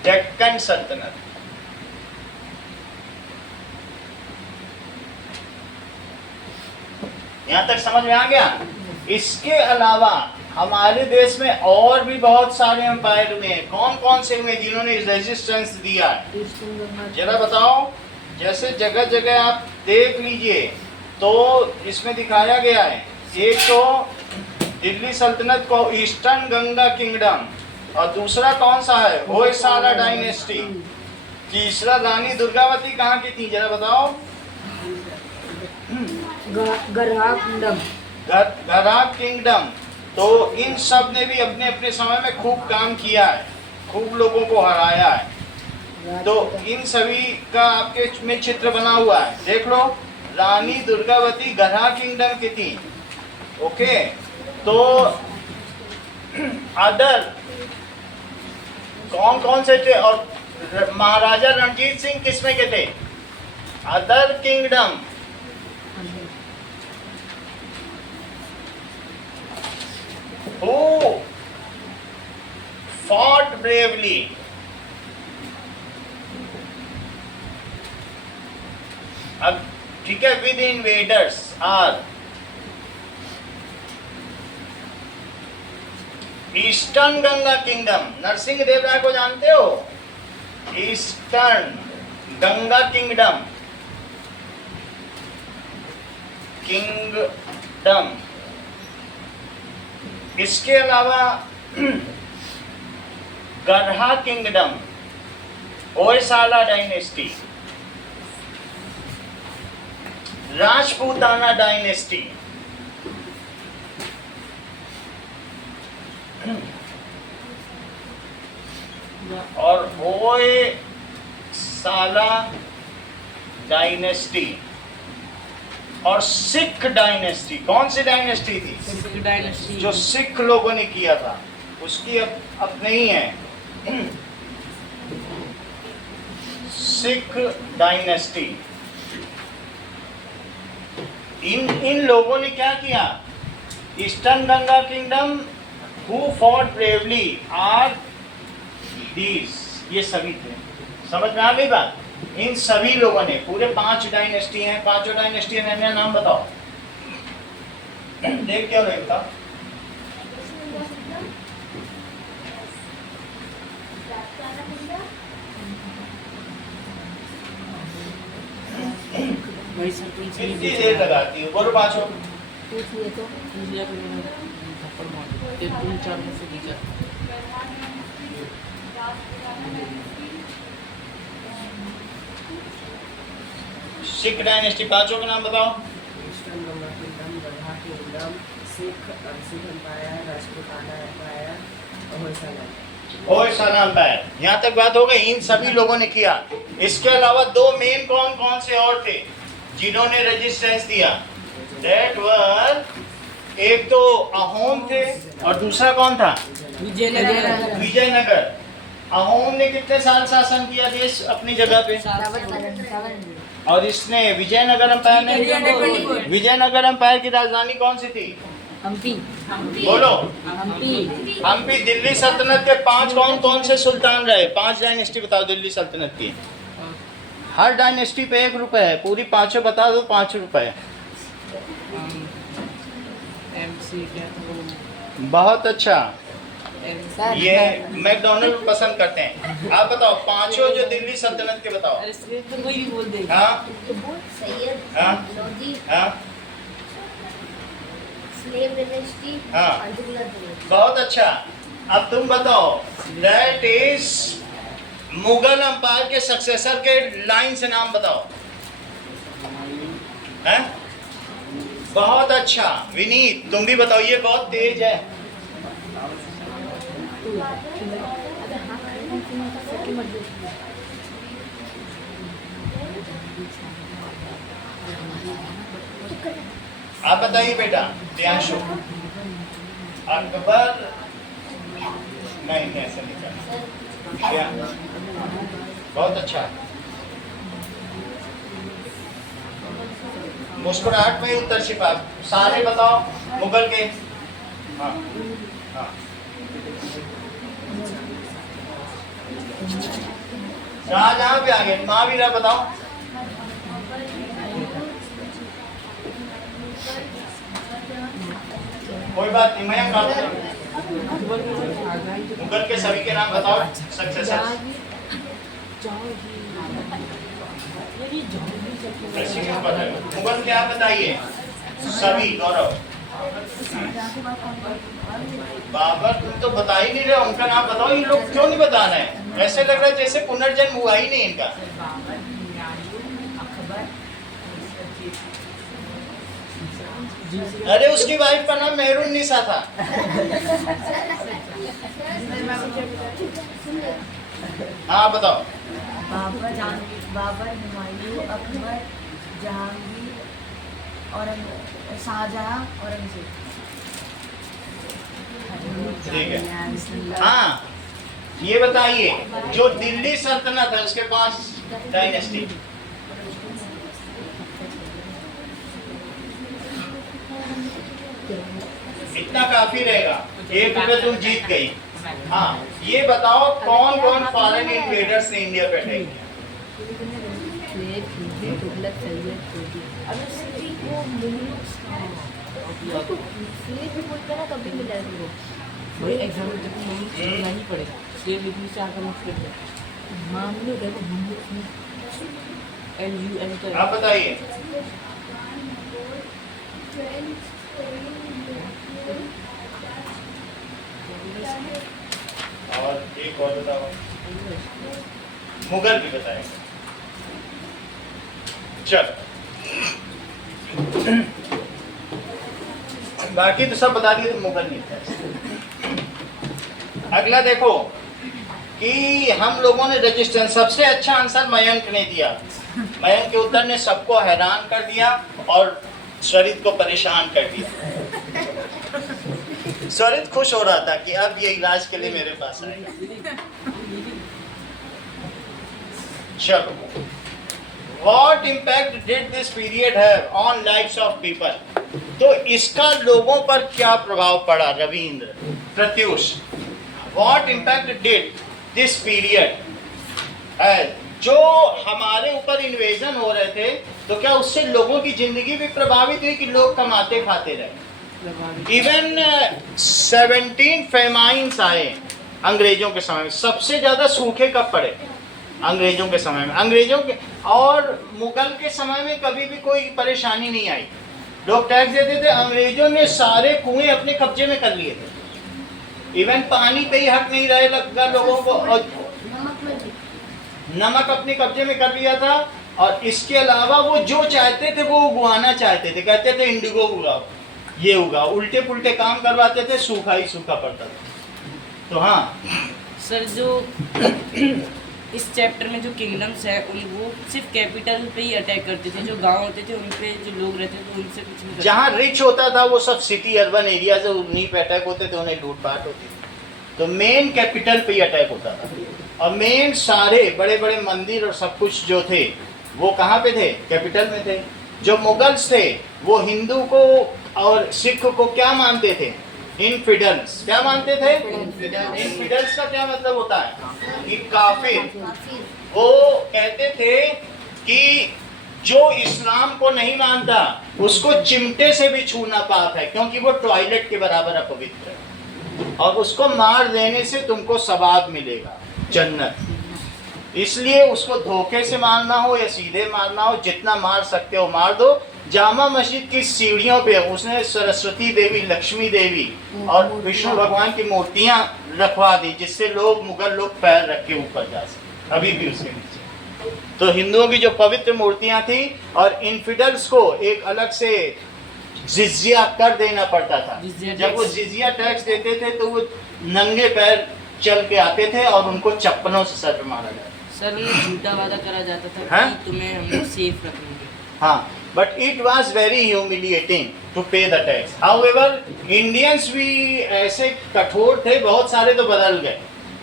डेक्कन सल्तनत। यहां तक समझ में आ गया? इसके अलावा हमारे देश में और भी बहुत सारे एम्पायर हुए हैं। कौन कौन से हुए जिन्होंने रेजिस्टेंस दिया है? जरा बताओ। जैसे जगह जगह आप देख लीजिए तो इसमें दिखाया गया है। एक तो दिल्ली सल्तनत को ईस्टर्न गंगा किंगडम, और दूसरा कौन सा है? होयसाला डायनेस्टी। तीसरा रानी दुर्गावती कहाँ की थी? जरा बताओ। गरहा किंगडम। तो इन सब ने भी अपने अपने समय में खूब काम किया है, खूब लोगों को हराया है। तो इन सभी का आपके में चित्र बना हुआ है, देख लो। रानी दुर्गावती गरहा किंगडम की थी। ओके, तो अदर कौन कौन से थे? और महाराजा रणजीत सिंह किसमें के थे? Other kingdom. Who fought bravely? अब ठीक है, with invaders are eastern Ganga kingdom. Narasimha Dev Rai को जानते हो? Eastern Ganga kingdom, kingdom. इसके अलावा Garha kingdom, Hoysala dynasty, Rajputana dynasty, और होयसाला डायनेस्टी, और सिख डायनेस्टी। कौन सी डायनेस्टी थी? सिख डायनेस्टी। जो सिख लोगों ने किया था, उसकी अब नहीं है। सिख डायनेस्टी। इन लोगों ने क्या किया? Eastern Ganga kingdom, who fought bravely are these, ये सभी थे। समझ में आ गई बात? इन सभी लोगों ने, पूरे 5 डायनेस्टी हैं, पांचों डायनेस्टी हैं, नाम बताओ। देख क्या रहे था? वही सब कुछ कितनी देर लगाती हो? बोलो पांचों। सिख डायनेस्टी, पांचों के नाम बताओ। Eastern Ganga kingdom, Garha kingdom, Sikh empire, Rajputana empire और होयसाला। होयसाला एम्पायर। यहाँ तक बात हो गई। इन सभी लोगों ने किया। इसके अलावा 2 मेन कौन कौन से और थे जिन्होंने रेजिस्टेंस दिया? दैट वर, एक तो अहोम थे और दूसरा कौन था? विजयनगर। विजयनगर। अहोम ने कितने साल शासन किया देश अपनी जगह पे? और इसने विजयनगर एम्पायर ने, विजयनगर एम्पायर की राजधानी कौन सी थी? हम्पी। बोलो। हम्पी। हम्पी। दिल्ली सल्तनत के 5 कौन कौन से सुल्तान रहे? 5 डायनेस्टी बताओ दिल्ली सल्तनत की। हर डायनेस्टी पे 1 रुपए है। पूरी पांचों बता दो, 5 रुपए। बहुत अच्छा। ये मैकडोनल्ड पसंद करते हैं। आप बताओ पांचों जो दिल्ली सल्तनत के बताओ। हाँ हाँ हाँ हाँ, बहुत अच्छा। अब तुम बताओ। दैट इज मुगल अंपायर के सक्सेसर के लाइन से नाम बताओ। हैं? बहुत अच्छा विनीत, तुम भी बताओ। ये बहुत तेज है। आप बताइए बेटा, प्रियांशु। अकबर नहीं, ऐसे नहीं करना। बहुत अच्छा। मुस्कुराहट में ही उत्तर छिपा। सारे बताओ मुगल के। हाँ हाँ, जहाँ पे आगे महावीरा बताओ। कोई बात नहीं, मैं मुगल के सभी के नाम बताओ सक्सेसर। मुगल के आप बताइए सभी। गौरव, बाबर तुम तो बता ही नहीं रहे, उनका नाम बताओ। ये लोग क्यों नहीं बता रहे हैं? ऐसे लग रहा है जैसे पुनर्जन्म हुआ ही नहीं इनका। अरे उसकी वाइफ का नाम मेहरून निसा था। हाँ बताओ। बाबर, हुमायूं, अकबर, जहांगीर, शाहजहां, औरंगजेब। ठीक है। हाँ, ये बताइए जो दिल्ली सल्तनत है उसके पास डायनेस्टी। इतना काफी रहेगा, एक रुपये तुम जीत गई। हाँ, ये बताओ कौन कौन फॉरेन इन्वेडर्स ने इंडिया पे अटैक किया? आप बताइए। और एक और बताओ। मुगल भी बताएंगे। चल, बाकी तो सब बता दिए, तो मुगल नहीं था। अगला देखो कि हम लोगों ने रजिस्टेंस, सबसे अच्छा आंसर मयंक ने दिया। मयंक के उत्तर ने सबको हैरान कर दिया और शरीद को परेशान कर दिया। शरीद खुश हो रहा था कि अब ये इलाज के लिए मेरे पास आएगा। चलो, What impact did this period have on lives of people? तो इसका लोगों पर क्या प्रभाव पड़ा? Ravindra, Pratyush, What impact did this period have? जो हमारे ऊपर इन्वेजन हो रहे थे, तो क्या उससे लोगों की जिंदगी भी प्रभावित हुई कि लोग कमाते खाते रहे? इवन 17 फेमाइन्स आए अंग्रेजों के समय में। सबसे ज्यादा सूखे कब पड़े? अंग्रेजों के समय में। अंग्रेजों के और मुगल के समय में कभी भी कोई परेशानी नहीं आई। लोग टैक्स देते थे। अंग्रेजों ने सारे कुएं अपने कब्जे में कर लिए थे। इवन पानी पे ही हक नहीं रहे लगा लोगों को, और नमक अपने कब्जे में कर लिया था। और इसके अलावा वो जो चाहते थे वो उगवाना चाहते थे। कहते थे इंडिगो उगाओ, ये उगाओ, उल्टे पुल्टे काम करवाते थे, सूखा ही सूखा पड़ता था। तो हाँ सर, जो इस चैप्टर में जो किंगडम्स है उन वो सिर्फ कैपिटल पे ही अटैक करते थे। जो गांव होते थे उन पे जो लोग रहते थे उनसे कुछ नहीं करते। जहाँ रिच होता था वो सब सिटी अर्बन एरिया से उन्हीं पे अटैक होते थे, उन्हें लूटपाट होती थी। तो मेन कैपिटल पे ही अटैक होता था। और मेन सारे बड़े बड़े मंदिर और सब कुछ जो थे वो कहाँ पे थे? कैपिटल में थे। जो मुगल्स थे वो हिंदू को और सिख को क्या मानते थे? इनफिडल्स। क्या मानते थे? इनफिडल्स का क्या मतलब होता है? कि काफिर। वो कहते थे कि जो इस्लाम को नहीं मानता उसको चिमटे से भी छूना पाप है, क्योंकि वो टॉयलेट के बराबर अपवित्र है, और उसको मार देने से तुमको सवाब मिलेगा, जन्नत। इसलिए उसको धोखे से मारना हो या सीधे मारना हो, जितना मार सकते हो मार दो। जामा मस्जिद की सीढ़ियों पे उसने सरस्वती देवी, लक्ष्मी देवी और विष्णु भगवान की मूर्तियां रखवा दी, जिससे लोग मुगल लोग पैर रख के ऊपर जा सके। अभी भी उसके नीचे। तो हिंदुओं की जो पवित्र मूर्तियां थी और इन्फिडल्स को एक अलग से जिजिया कर देना पड़ता था। जिजिया जब वो टैक्स। जिजिया टैक्स देते थे तो वो नंगे पैर चल के आते थे और उनको चप्पलों से सर पे मारा जाता। सर उन्हें झूठा वादा करा जाता था हाँ? कि तुम्हें हम लोग सेफ रखेंगे। हाँ, but it was very humiliating to pay the tax. However, Indians भी ऐसे कठोर थे, बहुत सारे तो बदल गए,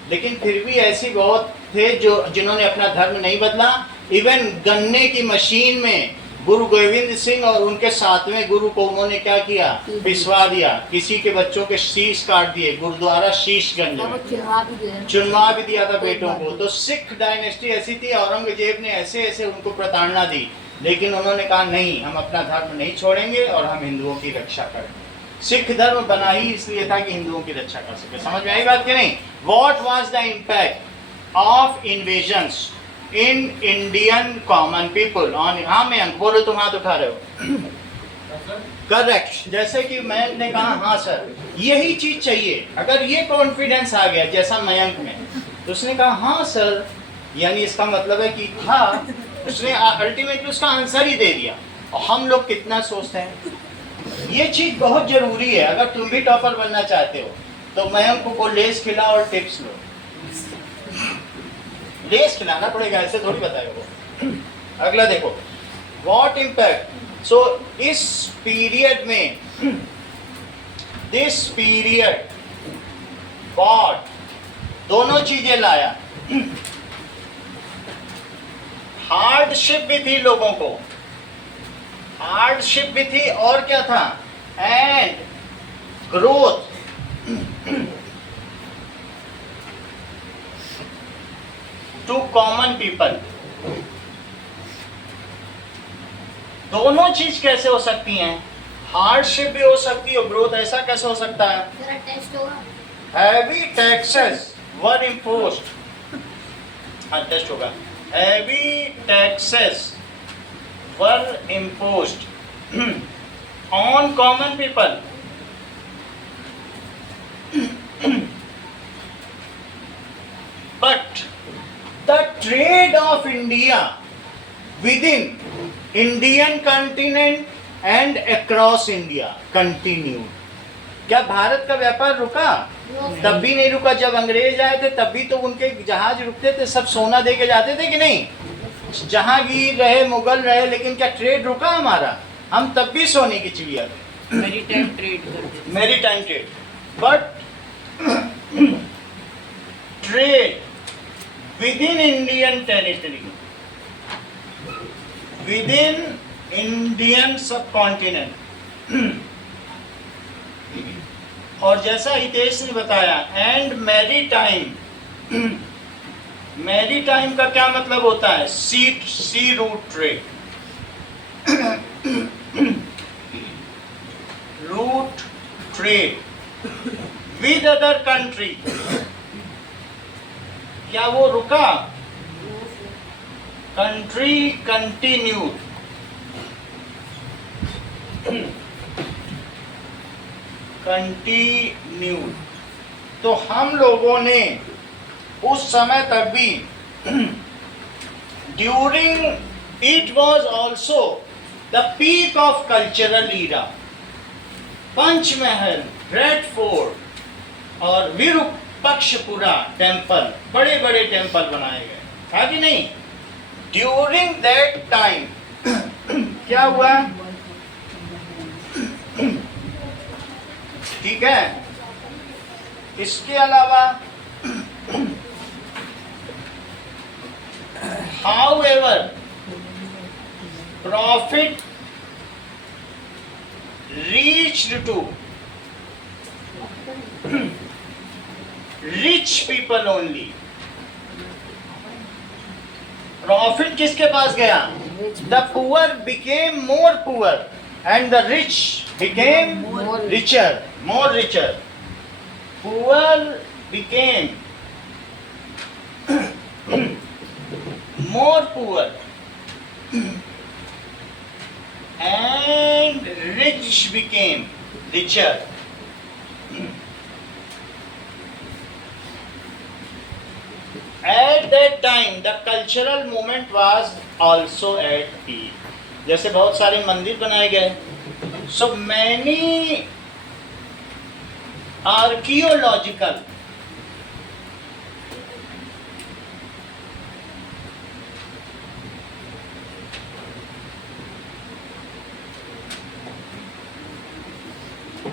लेकिन फिर भी ऐसे बहुत थे जो जिन्होंने अपना धर्म नहीं बदला। इवन गन्ने की मशीन में गुरु गोविंद सिंह और उनके सातवें गुरु को उन्होंने क्या किया, पिसवा दिया, किसी के बच्चों के शीश काट दिए, गुरुद्वारा शीशगंज में चुनवा भी दिया था बेटों को। तो सिख डायनेस्टी ऐसी थी, औरंगजेब ने ऐसे ऐसे उनको प्रताड़ना दी, लेकिन उन्होंने कहा नहीं, हम अपना धर्म नहीं छोड़ेंगे और हम हिंदुओं की रक्षा करेंगे। सिख धर्म बना ही इसलिए था कि हिंदुओं की रक्षा कर सके। समझ में आई बात कि नहीं? What was the impact of invasions in Indian common people on? हाँ मयंक बोलो, तुम हाथ उठा रहे हो। करेक्ट, जैसे कि मयंक ने कहा हाँ सर यही चीज चाहिए। अगर ये कॉन्फिडेंस आ गया जैसा मयंक में, तो उसने कहा हाँ सर, यानी इसका मतलब है कि हाँ, उसने अल्टीमेटली उसका आंसर ही दे दिया। और हम लोग कितना सोचते हैं, ये चीज बहुत जरूरी है। अगर तुम भी टॉपर बनना चाहते हो तो मयंक को लेस खिलाओ और टिप्स लो। लेस खिलाना पड़ेगा, ऐसे थोड़ी बताएगा। अगला देखो, व्हाट इम्पैक्ट। सो इस पीरियड में, दिस पीरियड गॉड दोनों चीजें लाया। हार्डशिप भी थी लोगों को, हार्डशिप भी थी, और क्या था, and growth. To common people. दोनों चीज कैसे हो सकती हैं? हार्डशिप भी हो सकती है और ग्रोथ। ऐसा कैसे हो सकता है? हैवी टैक्सेस वर इम्पोज्ड। हाँ टेस्ट होगा। Heavy taxes were imposed on common people. But the trade of India within Indian continent and across India continued. क्या भारत का व्यापार रुका? तब भी नहीं रुका। जब अंग्रेज आए थे तब भी तो उनके जहाज रुकते थे, सब सोना दे के जाते थे कि नहीं? जहांगीर रहे, मुगल रहे, लेकिन क्या ट्रेड रुका हमारा? हम तब भी सोने की चिड़िया थे। मैरीटाइम ट्रेड करते थे। Maritime trade, but trade with in Indian territory, with in Indian सब कॉन्टिनेंट। और जैसा हितेश ने बताया, एंड मैरीटाइम। मैरीटाइम का क्या मतलब होता है? Sea route trade, route trade with other country. क्या वो रुका? Country continued. कंटिन्यूड। तो हम लोगों ने उस समय तक भी, during it was also the peak of cultural era. Panchmahal, red fort और विरूपाक्षपुरा टेम्पल, बड़े बड़े टेम्पल बनाए गए, था कि नहीं? ड्यूरिंग दैट टाइम क्या हुआ? ठीक है। इसके अलावा however profit reached to rich people only. Profit किसके पास गया? The poor became more poor and the rich became richer, more richer. Poor became more poor and rich became richer. At that time the cultural movement was also at peak. जैसे बहुत सारे मंदिर बनाए गए, so many archaeological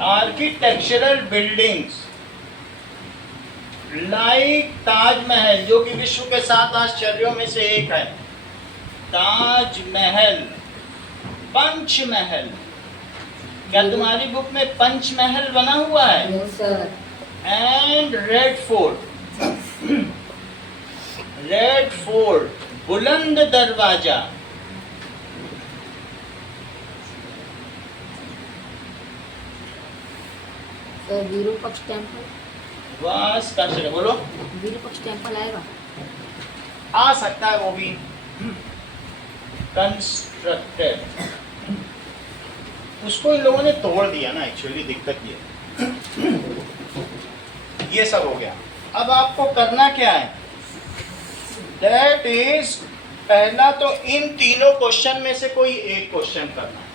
architectural buildings like Taj Mahal, जो कि विश्व के 7 आश्चर्यों में से एक है, ताजमहल, पंचमहल, क्या तुम्हारी बुक में पंचमहल बना हुआ है? Yes, sir. And red fort, बुलंद दरवाजा, Sir, विरूपक्ष टेम्पल. वास का शरीर, बोलो। विरूपक्ष टेम्पल आएगा. आ सकता है वो भी। कंस्ट्रक्टेड, उसको इन लोगों ने तोड़ दिया ना, एक्चुअली दिक्कत ये सब हो गया। अब आपको करना क्या है? दैट इज, पहला तो इन तीनों क्वेश्चन में से कोई एक क्वेश्चन करना है।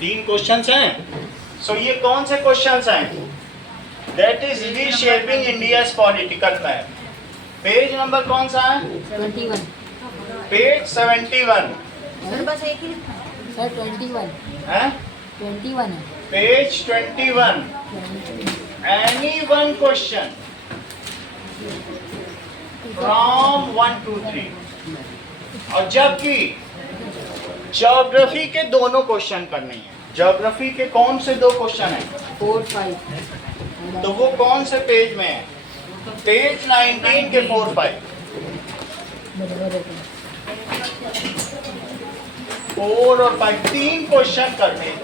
3 क्वेश्चंस हैं, सो ये कौन से क्वेश्चंस हैं? That is reshaping India's political map. Page number कौन सा है? 21. पेज 71 सर बस एक ही लिखना है। Sir, 21. है, 21 है. Page 21। Any one question from 1 to 3। और जबकि ज्योग्राफी के दोनों क्वेश्चन करने हैं। ज्योग्राफी के कौन से 2 क्वेश्चन हैं? 4, 5. तो वो कौन से पेज में है? पेज 19 के 4, 5। बराबर है. 4 और 5, 3 क्वेश्चन करने हैं।